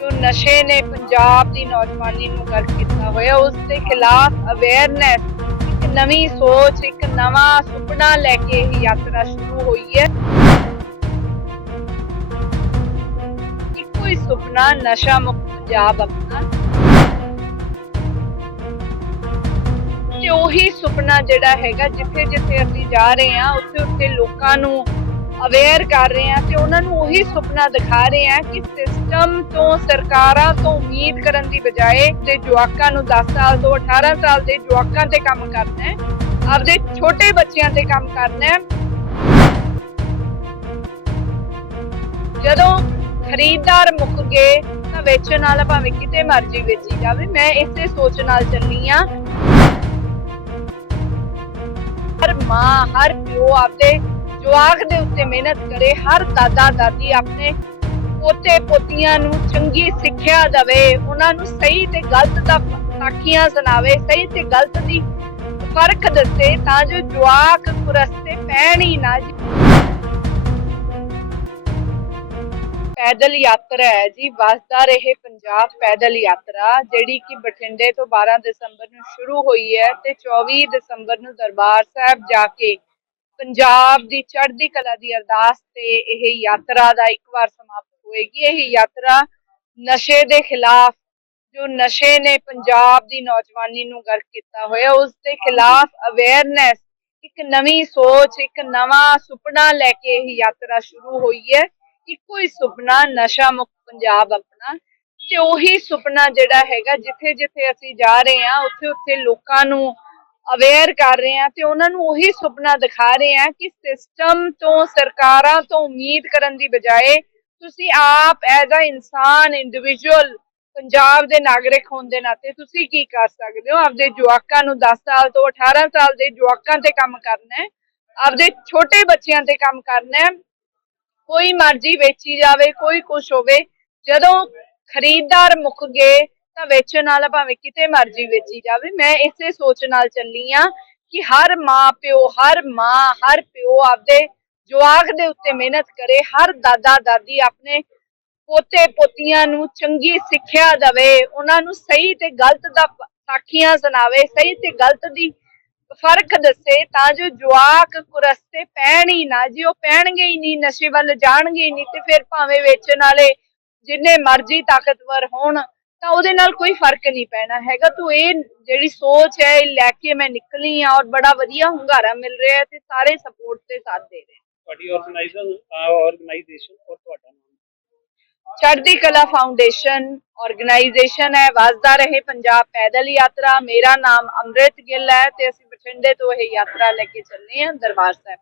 ਜੋ ਨਸ਼ੇ ਨੇ ਪੰਜਾਬ ਦੀ ਨੌਜਵਾਨੀ ਨੂੰ ਗਰਕ ਕੀਤਾ ਹੋਇਆ, ਉਸ ਦੇ ਖਿਲਾਫ ਅਵੇਅਰਨੈਸ ਇੱਕ ਨਵੀਂ ਸੋਚ, ਇੱਕ ਨਵਾਂ ਸੁਪਨਾ ਲੈ ਕੇ ਇਹ ਯਾਤਰਾ ਸ਼ੁਰੂ ਹੋਈ ਹੈ। ਇੱਕੋ ਹੀ ਸੁਪਨਾ, ਨਸ਼ਾ ਮੁਕਤ ਪੰਜਾਬ ਆਪਣਾ ਤੇ ਉਹੀ ਸੁਪਨਾ ਜਿਹੜਾ ਹੈਗਾ ਜਿੱਥੇ ਜਿੱਥੇ ਅਸੀਂ ਜਾ ਰਹੇ ਹਾਂ ਉੱਥੇ ਉੱਥੇ ਲੋਕਾਂ ਨੂੰ ਅਵੇਅਰ ਕਰ ਰਹੇ ਹਾਂ ਤੇ ਉਹਨਾਂ ਨੂੰ ਉਹੀ ਸੁਪਨਾ ਦਿਖਾ ਰਹੇ ਹਾਂ ਕਿ ਸਿਸਟਮ ਤੋਂ, ਸਰਕਾਰਾਂ ਤੋਂ ਉਮੀਦ ਕਰਨ ਦੀ ਬਜਾਏ ਤੇ ਜਵਾਕਾਂ ਨੂੰ 10 ਸਾਲ ਤੋਂ 18 ਸਾਲ ਦੇ ਜਵਾਕਾਂ ਤੇ ਕੰਮ ਕਰਨਾ ਹੈ, ਆਪਦੇ ਛੋਟੇ ਬੱਚਿਆਂ ਤੇ ਕੰਮ ਕਰਨਾ ਹੈ। ਜਦੋਂ ਖਰੀਦਦਾਰ ਮੁੱਕ ਗਏ ਤਾਂ ਵੇਚਣ ਵਾਲਾ ਭਾਵੇਂ ਕਿਤੇ ਮਰਜ਼ੀ ਵੇਚੀ ਜਾਵੇ, ਮੈਂ ਇਸੇ ਸੋਚ ਨਾਲ ਚੱਲੀ ਆ ਹਰ ਮਾਂ, ਹਰ ਪਿਓ ਆਪਦੇ ਜਵਾਕ ਦੇ ਉੱਤੇ ਮਿਹਨਤ ਕਰੇ, ਹਰ ਦਾਦਾ ਦਾਦੀ ਆਪਣੇ ਪੋਤੇ ਪੋਤੀਆਂ ਨੂੰ ਚੰਗੀ ਸਿੱਖਿਆ ਦੇਵੇ, ਉਹਨਾਂ ਨੂੰ ਸਹੀ ਤੇ ਗਲਤ ਦਾ ਸਾਖੀਆਂ ਸੁਣਾਵੇ, ਸਹੀ ਤੇ ਗਲਤ ਦੀ ਫ਼ਰਕ ਦੱਸੇ ਤਾਂ ਜੋ ਜਵਾਕ ਕੁਰਸਤੇ ਪੈਣ ਹੀ ਨਾ ਜੀ। ਪੈਦਲ ਯਾਤਰਾ ਹੈ ਜੀ, ਵਸਦਾ ਰਹੇ ਪੰਜਾਬ ਪੈਦਲ ਯਾਤਰਾ, ਜਿਹੜੀ ਕਿ ਬਠਿੰਡੇ ਤੋਂ 12 ਦਸੰਬਰ ਨੂੰ ਸ਼ੁਰੂ ਹੋਈ ਹੈ ਤੇ 24 ਦਸੰਬਰ ਨੂੰ ਦਰਬਾਰ ਸਾਹਿਬ ਜਾ ਕੇ ਪੰਜਾਬ ਦੀ ਚੜ੍ਹਦੀ ਕਲਾ ਦੀ ਅਰਦਾਸ ਤੇ ਇਹ ਯਾਤਰਾ ਦਾ ਇੱਕ ਵਾਰ ਸਮਾਪਤ ਹੋਏਗੀ। ਇਹ ਯਾਤਰਾ ਨਸ਼ੇ ਦੇ ਖਿਲਾਫ, ਜੋ ਨਸ਼ੇ ਨੇ ਪੰਜਾਬ ਦੀ ਨੌਜਵਾਨੀ ਨੂੰ ਗਰਕ ਕੀਤਾ ਹੋਇਆ, ਉਸ ਦੇ ਖਿਲਾਫ ਅਵੇਅਰਨੈਸ ਇੱਕ ਨਵੀਂ ਸੋਚ, ਇੱਕ ਨਵਾਂ ਸੁਪਨਾ ਲੈ ਕੇ ਇਹ ਯਾਤਰਾ ਸ਼ੁਰੂ ਹੋਈ ਹੈ। ਇੱਕੋ ਹੀ ਸੁਪਨਾ, ਨਸ਼ਾ ਮੁਕਤ ਪੰਜਾਬ ਆਪਣਾ। ਤੇ ਉਹੀ ਸੁਪਨਾ ਜਿਹੜਾ ਹੈਗਾ ਜਿੱਥੇ ਜਿੱਥੇ ਅਸੀਂ ਜਾ ਰਹੇ ਹਾਂ ਉੱਥੇ ਉੱਥੇ ਲੋਕਾਂ ਨੂੰ ਅਵੇਅਰ ਕਰ ਰਹੇ ਹਾਂ ਤੇ ਉਹਨਾਂ ਨੂੰ ਉਹੀ ਸੁਪਨਾ ਦਿਖਾ ਰਹੇ ਹਾਂ ਕਿ ਸਿਸਟਮ ਤੋਂ, ਸਰਕਾਰਾਂ ਤੋਂ ਉਮੀਦ ਕਰਨ ਦੀ ਬਜਾਏ ਤੁਸੀਂ ਆਪ ਐਜ਼ ਅ ਇਨਸਾਨ ਇੰਡੀਵਿਜੂਅਲ ਪੰਜਾਬ ਦੇ ਨਾਗਰਿਕ ਹੋਣ ਦੇ ਨਾਤੇ ਤੁਸੀਂ ਕੀ ਕਰ ਸਕਦੇ ਹੋ? ਆਪਦੇ ਜਵਾਕਾਂ ਨੂੰ 10 ਸਾਲ ਤੋਂ 18 ਸਾਲ ਦੇ ਜਵਾਕਾਂ ਤੇ ਕੰਮ ਕਰਨਾ ਹੈ, ਆਪਦੇ ਛੋਟੇ ਬੱਚਿਆਂ ਤੇ ਕੰਮ ਕਰਨਾ ਹੈ। ਕੋਈ ਮਰਜ਼ੀ ਵੇਚੀ ਜਾਵੇ, ਕੋਈ ਕੁਛ ਹੋਵੇ, ਜਦੋਂ ਖਰੀਦਦਾਰ ਮੁੱਕ ਗਏ ਤਾਂ ਵੇਚਣ ਵਾਲਾ ਭਾਵੇਂ ਕਿਤੇ ਮਰਜ਼ੀ ਵੇਚੀ ਜਾਵੇ, ਮੈਂ ਇਸੇ ਸੋਚ ਨਾਲ ਚੱਲੀ ਆ ਕਿ ਹਰ ਮਾਂ ਪਿਓ, ਹਰ ਮਾਂ, ਹਰ ਪਿਓ ਆਪਦੇ ਜਵਾਕ ਦੇ ਉੱਤੇ ਮਿਹਨਤ ਕਰੇ, ਹਰ ਦਾਦਾ ਦਾਦੀ ਆਪਣੇ ਪੋਤੇ ਪੋਤੀਆਂ ਨੂੰ ਚੰਗੀ ਸਿੱਖਿਆ ਦੇਵੇ, ਉਹਨਾਂ ਨੂੰ ਸਹੀ ਤੇ ਗਲਤ ਦਾ ਸਾਖੀਆਂ ਸੁਣਾਵੇ, ਸਹੀ ਤੇ ਗਲਤ ਦੀ ਫ਼ਰਕ ਦੱਸੇ ਤਾਂ ਜੋ ਜਵਾਕ ਕੁਰਸਤੇ ਪੈਣ ਹੀ ਨਾ, ਜੀ ਉਹ ਪੈਣਗੇ ਹੀ ਨਹੀਂ, ਨਸ਼ੇ ਵੱਲ ਜਾਣਗੇ ਹੀ ਨਹੀਂ ਤੇ ਫਿਰ ਭਾਵੇਂ ਵੇਚਣ ਵਾਲੇ ਜਿੰਨੇ ਮਰਜ਼ੀ ਤਾਕਤਵਰ ਹੋਣ ਉਹਦੇ ਨਾਲ ਕੋਈ ਫ਼ਰਕ ਨਹੀਂ ਪੈਣਾ ਹੈਗਾ। ਤੂੰ ਇਹ ਜਿਹੜੀ ਸੋਚ ਹੈ ਇਹ ਲੈ ਕੇ ਮੈਂ ਨਿਕਲੀ ਆ ਔਰ ਬੜਾ ਵਧੀਆ ਹੁੰਗਾਰਾ ਮਿਲ ਰਿਹਾ ਹੈ ਤੇ ਸਾਰੇ ਸਪੋਰਟ ਤੇ ਸਾਥ ਦੇ ਰਹੇ ਤੁਹਾਡੀ ਆਰਗੇਨਾਈਜੇਸ਼ਨ ਆਰਗੇਨਾਈਜੇਸ਼ਨ ਔਰ ਤੁਹਾਡਾ ਨਾਮ? ਚੜ੍ਹਦੀ ਕਲਾ ਫਾਊਂਡੇਸ਼ਨ ਆਰਗੇਨਾਈਜੇਸ਼ਨ ਹੈ ਵਸਦਾ ਰਹੇ ਪੰਜਾਬ ਪੈਦਲ ਯਾਤਰਾ। ਮੇਰਾ ਨਾਮ ਅੰਮ੍ਰਿਤ ਗਿੱਲ ਹੈ ਤੇ ਅਸੀਂ ਬਠਿੰਡੇ ਤੋਂ ਇਹ ਯਾਤਰਾ ਲੈ ਕੇ ਚੱਲੇ ਹਾਂ ਦਰਬਾਰ ਸਾਹਿਬ।